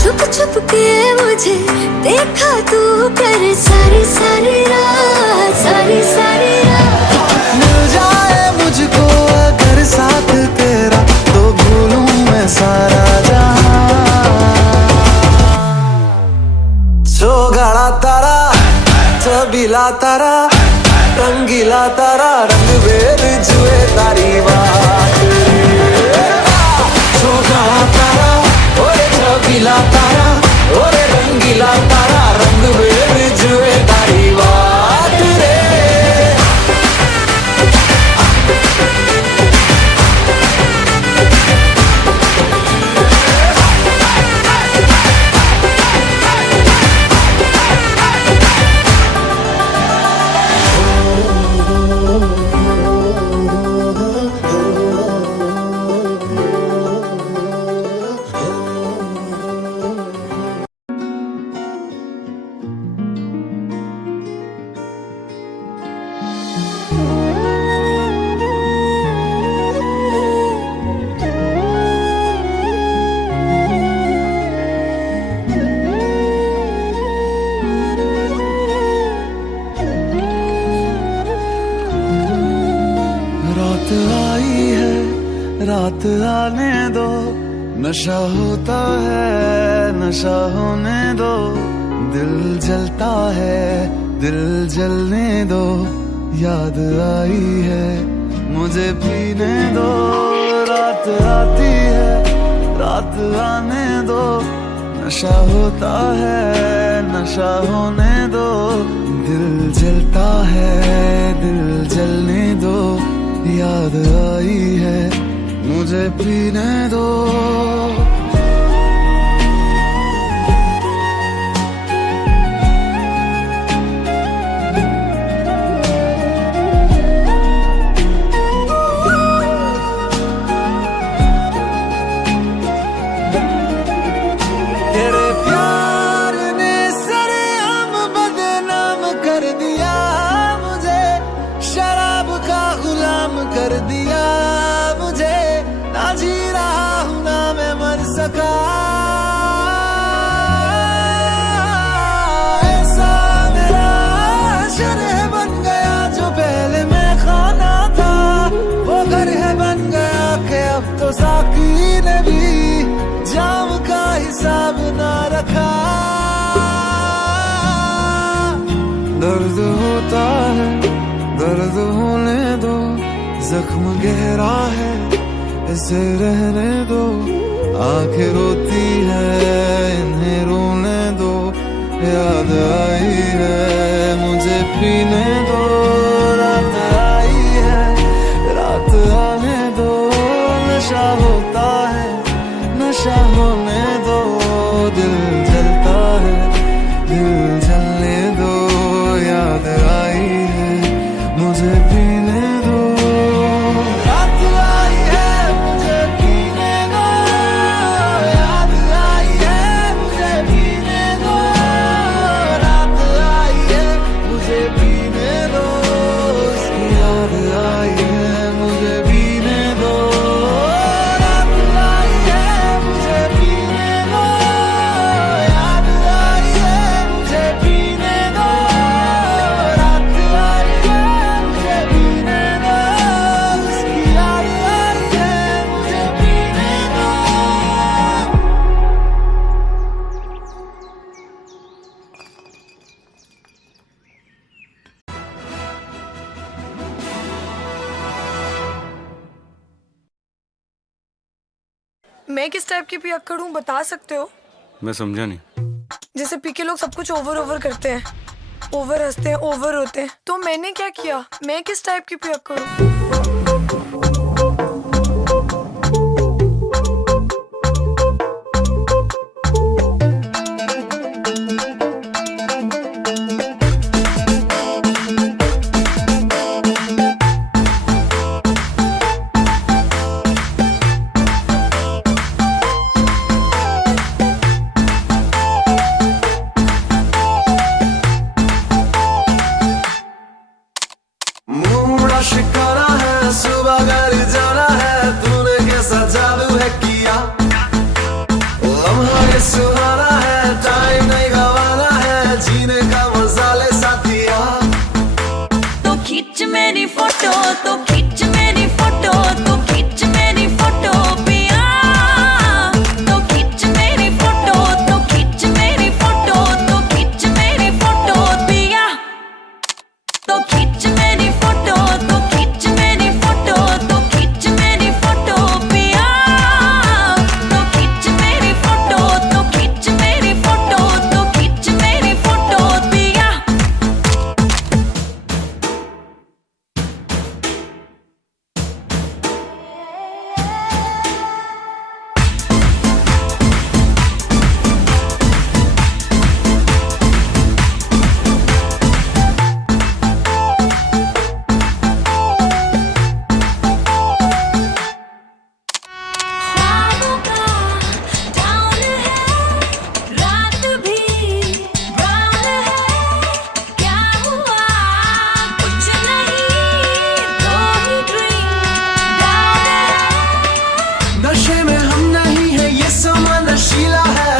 छुप छुप के मुझे देखा तू कर सारी सारी रात, सारी सारी रात। मिल जाए मुझको अगर साथ तेरा तो भूलूं मैं सारा जहां। चौगाड़ा तारा छबीला तारा रंगीला तारा, रंग वेद जुए तारी बात। चौगाड़ा तारा ओरे छबीला तारा ओरे रंगीला तारा, रंग वेद जुए तारी बात रे। रात आने दो, नशा होता है नशा होने दो। दिल जलता है दिल जलने दो, याद आई है मुझे पीने दो। रात आती है रात आने दो, नशा होता है नशा होने दो। दिल जलता है दिल जलने दो, याद आई है मुझे पीने दो। दर्द होता है, दर्द होने दो, जख्म गहरा है इसे रहने दो। आंखें रोती है इन्हें रोने दो, याद आई है मुझे पीने दो। रात आई है रात आने दो, नशा होता है नशा होने दो। दिल जलता है दिल जलने दो, याद आई है मुझे पीने दो। रात आई है मुझे पीने दो, याद आई है मुझे पीने दो। रात आई है मुझे पीने दो, उसकी याद आई है मुझे पीने दो। रात आई है मुझे पीने दो, याद आई है मुझे पीने दो। रात आई है मुझे पीने दो, उसकी याद आई है मुझे पीने दो। मैं किस टाइप की पियक्कड़ हूँ बता सकते हो? मैं समझा नहीं। जैसे पी के लोग सब कुछ ओवर ओवर करते हैं, ओवर हंसते हैं, ओवर होते हैं, तो मैंने क्या किया? मैं किस टाइप की पियक्कड़ हूँ? मूड़ा शिकारा है सुबह घर जाना है, तूने कैसा जादू है किया। लम्हा ये सुहाना है, टाइम नहीं गवाना है, जीने का मजा ले साथिया। तो खींच मेरी फोटो, तो खींच मेरी फोटो, तो खींच मेरी फोटो पिया। तो खींच मेरी फोटो, तो खींच मेरी फोटो, तो खींच मेरी फोटो पिया। तो खींच मेरी फोटो, तो खींच मेरी फोटो, तो खींच मेरी फोटो पिया। तो खींच मेरी फोटो, तो खींच मेरी फोटो, तो खींच मेरी फोटो पिया। ख्वाबों का टाउन है, रात भी ब्राउन है। क्या हुआ? कुछ नहीं, दो ही ड्रिंक डाउन है। नशे में हम नहीं है, ये समा नशीला है,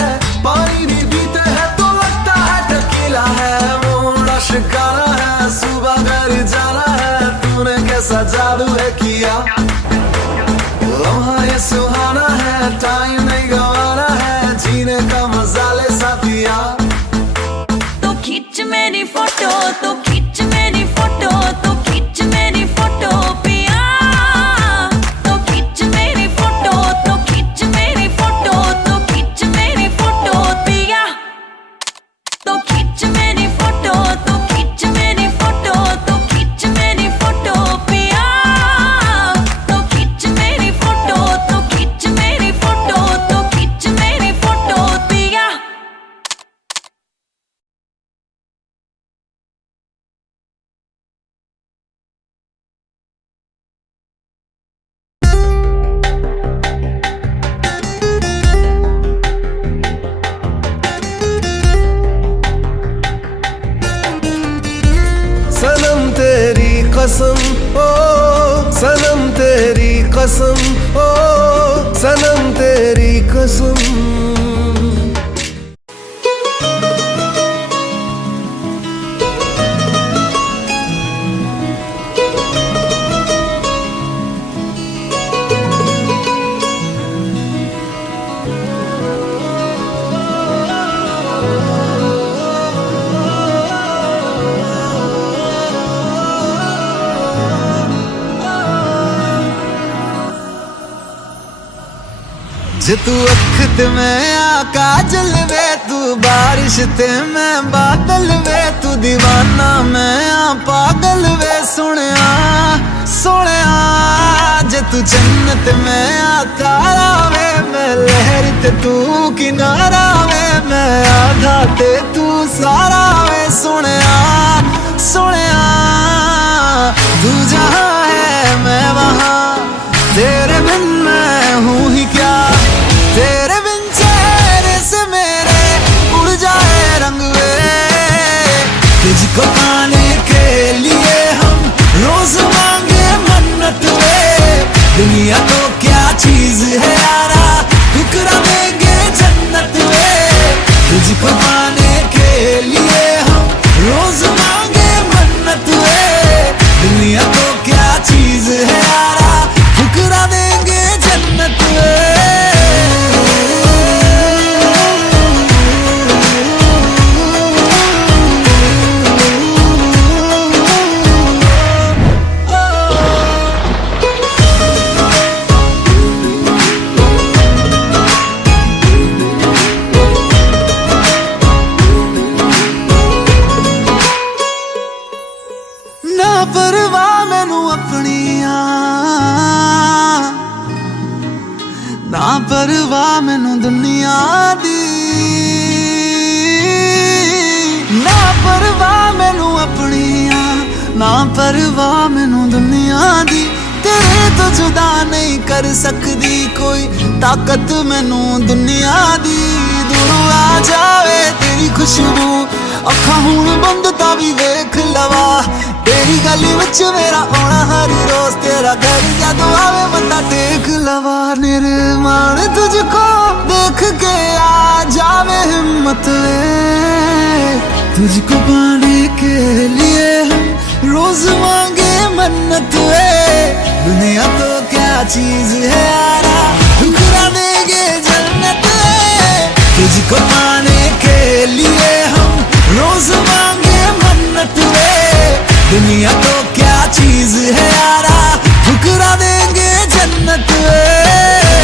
पानी भी पीते हैं तो लगता है टकीला है। मूड़ा शिकारा है सुबह घर जाना है, तूने कैसा जादू है किया। लम्हा ये सुहाना है, टाइम नहीं गवाना है, जीने का मजा ले साथिया। तो खींच मेरी फोटो, तो खींच मेरी फोटो, तो खींच मेरी फोटो पिया। तो खींच मेरी फोटो, तो खींच मेरी फोटो, तो खींच मेरी फोटो पिया। तो खींच मेरी फोटो, तो खींच मेरी फोटो, तो खींच मेरी फोटो पिया। तो खींच मेरी फोटो, तो खींच मेरी फोटो, तो खींच मेरी फोटो पिया। सनम तेरी कसम ओ सनम तेरी कसम ओ सनम तेरी कसम। जे तू अख ते मैं काजल वे, तू बारिश ते मैं बादल वे, तू दीवाना मैं पागल वे सोनिया सोनिया। जे तू जन्नत मैं तारा वे, मैं लहर ते तू किनारा वे, मैं आधा ते तू सारा वे सोनिया सोनिया। तू जहाँ है मैं वहाँ, तेरे बिन मैं हूँ ही क्या, तेरे बिन चेहरे से मेरे उड़ जाए रंग वे। तुझको पाने के लिए हम रोज मांगे मन्नत वे, दुनिया तो क्या चीज है यारा, ठुकरा देंगे जन्नत वे। तुझको पाने के लिए हम रोज मांगे मन्नत वे, दुनिया तो क्या चीज है यारा, ठुकरा देंगे जन्नत वे। ना परवाह मैनू अपनिया, ना परवाह मैनू दुनिया दी, ना परवाह मैनू अपनिया, ना परवाह मैनू दुनिया दी। तेरे तो जुदा नहीं कर सकदी कोई ताकत मैनू दुनिया दी। दूरों आ जावे तेरी खुशबू, अखां हुण बंद ता भी वेख लवा, तेरी गली विच मेरा आना हर रोज, तेरा घर जदों आवे बंदा टेक लवा। निर्माण तुझको देख के आ जावे हिम्मत वे, तुझको पाने के लिए हम रोज मांगे मन्नत वे। दुनिया तो क्या चीज है यारा, ठुकरा देंगे जन्नत वे। तुझको पाने के लिए हम रोज मांगे मन्नत वे, दुनिया तो क्या चीज है यारा, ठुकरा देंगे जन्नत वे।